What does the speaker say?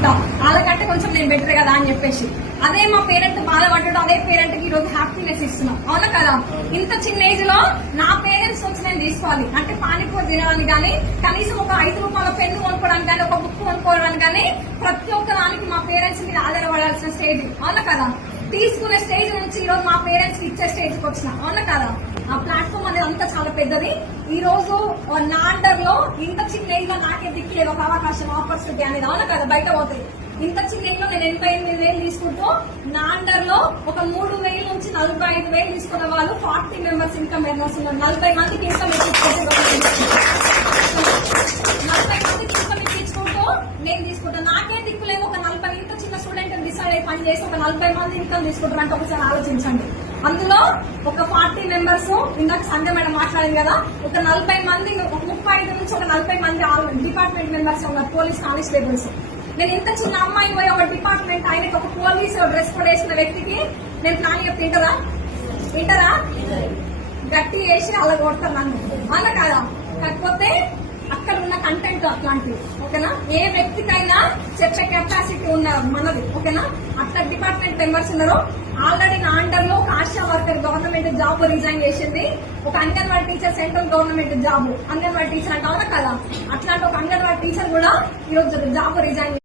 అనుకుంటాం, వాళ్ళకంటే కొంచెం నేను బెటర్ కదా అని చెప్పేసి. అదే మా పేరెంట్ బాధపడ్డాడు, అదే పేరెంట్ కి ఈ రోజు హ్యాపీనెస్ ఇస్తున్నాం, అవునా కదా? ఇంత చిన్న ఏజ్ లో నా పేరెంట్స్ వచ్చి నేను తీసుకోవాలి అంటే పానీపూరి తినడానికి కానీ, కనీసం ఒక 5 రూపాయల పెన్ను కొనుక్కోవడానికి కానీ, ఒక బుక్ కొనుక్కోవడానికి కానీ ప్రతి ఒక్క దానికి మా పేరెంట్స్ మీద ఆధారపడాల్సిన స్టేజ్, అవునా కదా? తీసుకునే స్టేజ్ నుంచి ఈ రోజు మా పేరెంట్స్ కి ఇచ్చే స్టేజ్ కి వచ్చిన, అవునా కదా? ఆ ప్లాట్ఫామ్ అనేది అంతా చాలా పెద్దది. ఈ రోజు నా అండర్ లో ఇంత చిన్న ఏజ్ లో నాకే దిక్కులేదు ఒక అవకాశం, ఆపర్చునిటీ అనేది, అవునా కదా? బయట పోతాయి. ఇంత చిన్న ఏజ్ లో నేను 88,000 తీసుకుంటూ నా అండర్ లో ఒక 3,000 నుంచి 45,000 తీసుకున్న వాళ్ళు 40 మెంబర్స్ ఇన్కమ్ ఎర్నర్స్ ఉన్నారు. 40 మందికి ఇన్కమ్ ఇప్పించుకుంటూ నేను తీసుకుంటాను. నాకే దిక్కులేము ఒక 40 ఇంత చిన్న స్టూడెంట్ డిసైడ్ అయ్యి పని చేసి ఒక 40 మంది ఇన్కమ్ తీసుకుంటారు అంటే ఒకసారి ఆలోచించండి. అందులో ఒక 40 మెంబర్స్ ఇందాక సంధ్య మేడం మాట్లాడింది కదా, ఒక 40 మంది, ఒక 35 నుంచి ఒక 40 మంది డిపార్ట్మెంట్ మెంబర్స్ ఉన్నారు, పోలీస్ కానిస్టేబుల్స్. నేను ఇంత చిన్న అమ్మాయి పోయి ఒక డిపార్ట్మెంట్ ఆయనకి ఒక పోలీస్ డ్రెస్ కోడ్ వేసిన వ్యక్తికి నేను ప్లాన్ చెప్పి వింటారా? గట్టి వేసి అలా కొడతారు నన్ను, అలా కాదా? కాకపోతే అక్కడ ఉన్న కంటెంట్ అట్లాంటివి, ఓకేనా? ఏ వ్యక్తికైనా చెప్పే కెపాసిటీ ఉన్న మనది, ఓకేనా? అట్లా డిపార్ట్మెంట్ మెంబర్స్ ఉన్నారు. ఆల్రెడీ నా అండర్ లో ఒక ASHA worker government job resign చేసింది, ఒక anganwadi teacher central government job anganwadi teacher అంటే, అవునా కదా? అట్లాంటి ఒక అంగన్వాడీ టీచర్ కూడా ఈరోజు జాబ్ రిజైన్